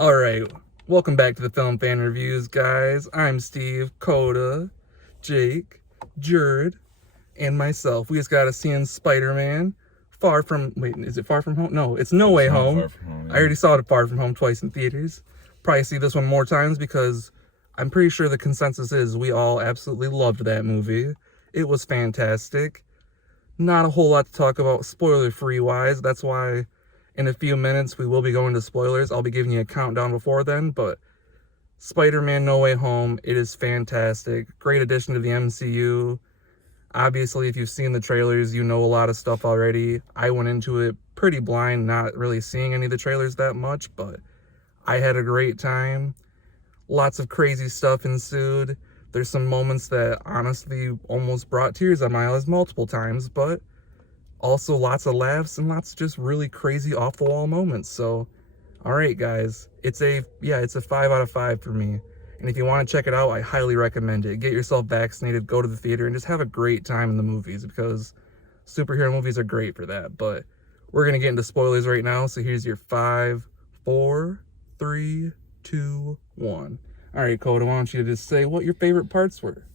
All right, welcome back to the Film Fan Reviews, guys. I'm Steve, Coda, Jake, Jared, and myself. We just got to see in Spider-Man Far From... Wait, is it Far From Home? No, it's No Way Home. Far From Home, yeah. I already saw it Far From Home twice in theaters. Probably see this one more times because I'm pretty sure the consensus is we all absolutely loved that movie. It was fantastic. Not a whole lot to talk about spoiler-free wise. That's why in a few minutes we will be going to spoilers. I'll be giving you a countdown before then, but Spider-Man No Way Home, it is fantastic. Great addition to the MCU. Obviously, if you've seen the trailers, you know a lot of stuff already. I went into it pretty blind, not really seeing any of the trailers that much, but I had a great time. Lots of crazy stuff ensued. There's some moments that honestly almost brought tears on my eyes multiple times, but also lots of laughs and lots of just really crazy off-the-wall moments. So, all right, guys, it's a 5 out of 5 for me. And if you want to check it out, I highly recommend it. Get yourself vaccinated, go to the theater, and just have a great time in the movies because superhero movies are great for that. But we're going to get into spoilers right now. So here's your 5, 4, 3, 2, 1. All right, Coda, why don't you just say what your favorite parts were?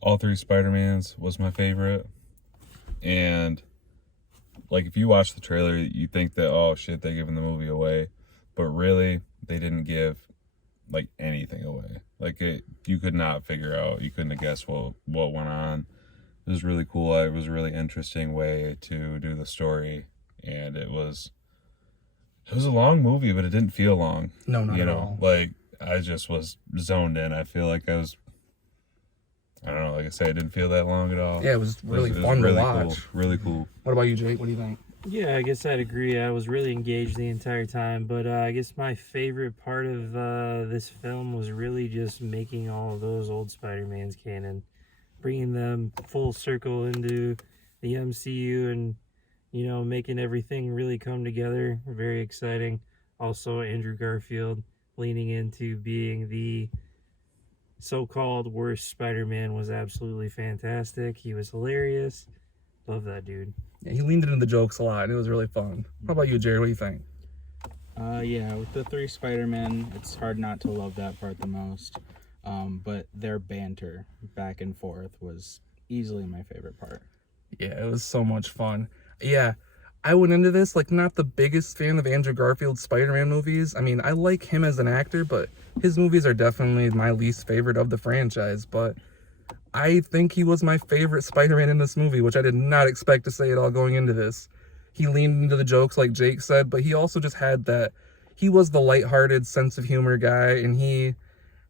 All three Spider-Mans was my favorite. And, like, if you watch the trailer, you think that, oh, shit, they're giving the movie away. But really, they didn't give, like, anything away. Like, you could not figure out, you couldn't have guessed what went on. It was really cool. It was a really interesting way to do the story. And it was a long movie, but it didn't feel long. No, not at all. Like, I just was zoned in. I feel like I don't know, like I said, it didn't feel that long at all. Yeah, it was really fun to watch. Cool, really cool. What about you, Jake? What do you think? Yeah, I guess I'd agree. I was really engaged the entire time, but I guess my favorite part of this film was really just making all of those old Spider-Mans canon, bringing them full circle into the MCU and, you know, making everything really come together. Very exciting. Also, Andrew Garfield leaning into being the so-called worst Spider-Man was absolutely fantastic. He was hilarious. Love that dude. Yeah, he leaned into the jokes a lot, and it was really fun. How about you, Jared? What do you think? Yeah, with the three Spider-Men, it's hard not to love that part the most. But their banter back and forth was easily my favorite part. Yeah, it was so much fun. Yeah, I went into this, like, not the biggest fan of Andrew Garfield's Spider-Man movies. I mean, I like him as an actor, but his movies are definitely my least favorite of the franchise. But I think he was my favorite Spider-Man in this movie, which I did not expect to say at all going into this. He leaned into the jokes, like Jake said, but he also just had that... He was the lighthearted sense of humor guy, and he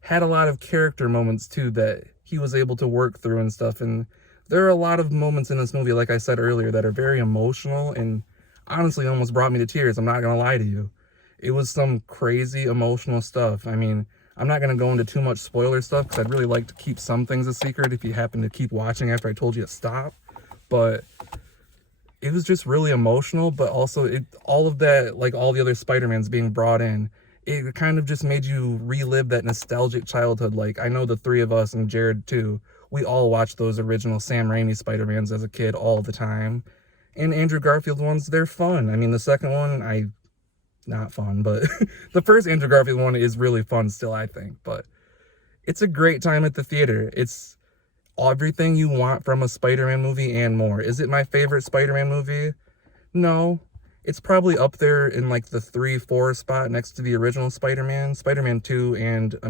had a lot of character moments, too, that he was able to work through and stuff. And there are a lot of moments in this movie, like I said earlier, that are very emotional and honestly almost brought me to tears. I'm not going to lie to you. It was some crazy emotional stuff. I mean, I'm not going to go into too much spoiler stuff because I'd really like to keep some things a secret if you happen to keep watching after I told you to stop. But it was just really emotional, but also all of that, like all the other Spider-Mans being brought in, it kind of just made you relive that nostalgic childhood. Like, I know the three of us, and Jared too, we all watched those original Sam Raimi Spider-Mans as a kid all the time. And Andrew Garfield ones, they're fun. I mean, the second one, not fun, but the first Andrew Garfield one is really fun still, I think. But it's a great time at the theater. It's everything you want from a Spider-Man movie and more. Is it my favorite Spider-Man movie? No. It's probably up there in like the 3-4 spot next to the original Spider-Man, Spider-Man 2 and not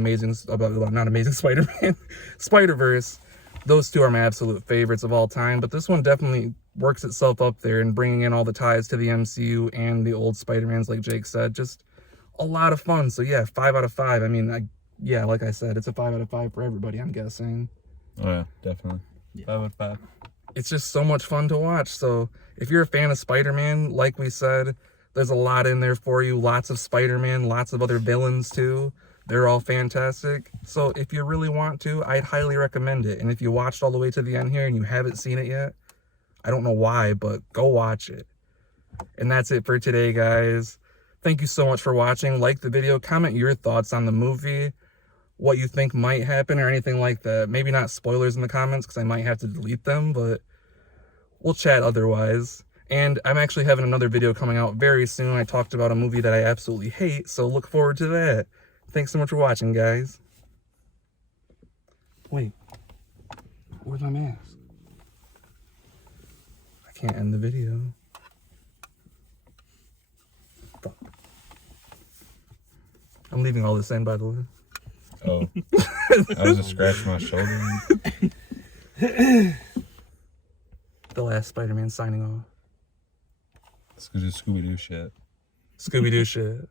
Amazing Spider-Man, Spider-Verse. Those two are my absolute favorites of all time, but this one definitely works itself up there and bringing in all the ties to the MCU and the old Spider-Mans, like Jake said. Just a lot of fun. So yeah, 5 out of 5. I mean, like I said, it's a 5 out of 5 for everybody, I'm guessing. Oh, yeah, definitely. Yeah. 5 out of 5. It's just so much fun to watch. So if you're a fan of Spider-Man, like we said, there's a lot in there for you. Lots of Spider-Man, lots of other villains too. They're all fantastic. So if you really want to, I'd highly recommend it. And if you watched all the way to the end here and you haven't seen it yet, I don't know why, but go watch it. And that's it for today, guys. Thank you so much for watching. Like the video, comment your thoughts on the movie, what you think might happen or anything like that. Maybe not spoilers in the comments because I might have to delete them, but we'll chat otherwise. And I'm actually having another video coming out very soon. I talked about a movie that I absolutely hate, so look forward to that. Thanks so much for watching, guys. Wait, where's my mask? I can't end the video. Fuck. I'm leaving all this in, by the way. Oh, I was just scratching my shoulder. The last Spider-Man signing off. Let's go do Scooby-Doo shit. Scooby-Doo shit.